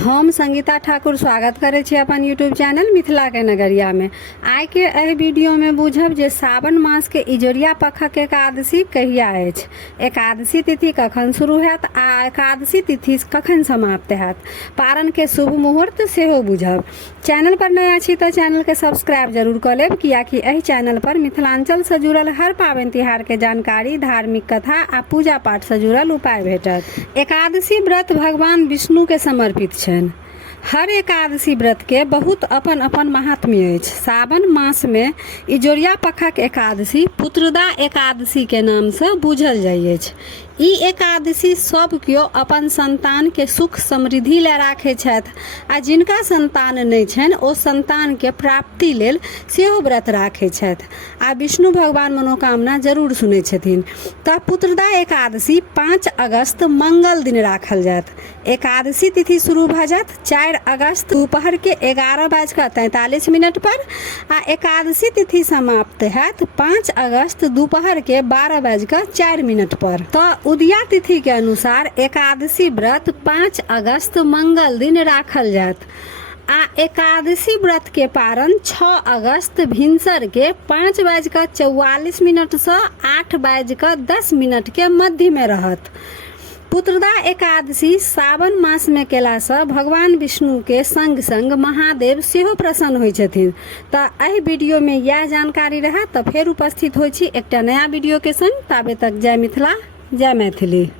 हम संगीता ठाकुर स्वागत करे छी अपन यूट्यूब चैनल मिथिला के नगरिया में। आइ के एहि वीडियो में बुझब जे सावन मास के इजोरिया पखक एकादशी कहिया अछि, एकादशी तिथि कखन शुरू हैत आ एकादशी तिथि कखन समाप्त हैत, पारण के शुभ मुहूर्त सेहो बुझब। चैनल पर नया छी तो चैनल के सब्सक्राइब जरूर कर लेब, कियाकि एहि चैनल पर मिथिलांचल से जुड़ल हर पावन तिहार के जानकारी, धार्मिक कथा आ पूजा पाठ से जुड़ल उपाय भेटत। एकादशी व्रत भगवान विष्णु के समर्पित छनि। हर एकादशी व्रत के बहुत अपन अपन महात्म्य अछि। सावन मास में इजोरिया पखक एकादशी पुत्रदा एकादशी के नाम से बुझल जाइ अछि। ई एकादशी सब केओ अपन संतान के सुख समृद्धि ले राखे छथि आ जिनका संतान नहीं छनि ओ संतान के प्राप्ति लेल सेहो व्रत राखे छथि आ विष्णु भगवान मनोकामना जरूर सुनै छथिन। तऽ पुत्रदा एकादशी 5 अगस्त मंगल दिन राखल जायत। एकादशी तिथि शुरू भ जायत 4 अगस्त दोपहर के 11:43 पर आ एकादशी तिथि समाप्त हैत 5 अगस्त दोपहर के 12:04 पर। तो उदया तिथि के अनुसार एकादशी व्रत 5 अगस्त मंगल दिन राखल जायत आ एकादशी व्रत के पारण 6 अगस्त भिनसर के 5:44 से 8:10 के मध्य में रहत। पुत्रदा एकादशी सावन मास में केला से भगवान विष्णु के संग संग महादेव सेहो प्रसन्न होइ छथिन। तऽ एहि वीडियो में यह जानकारी रहे। तऽ फेर उपस्थित होइ छी एकटा नया वीडियो के संग। ताबे तक जय मिथिला, जय मैथिली।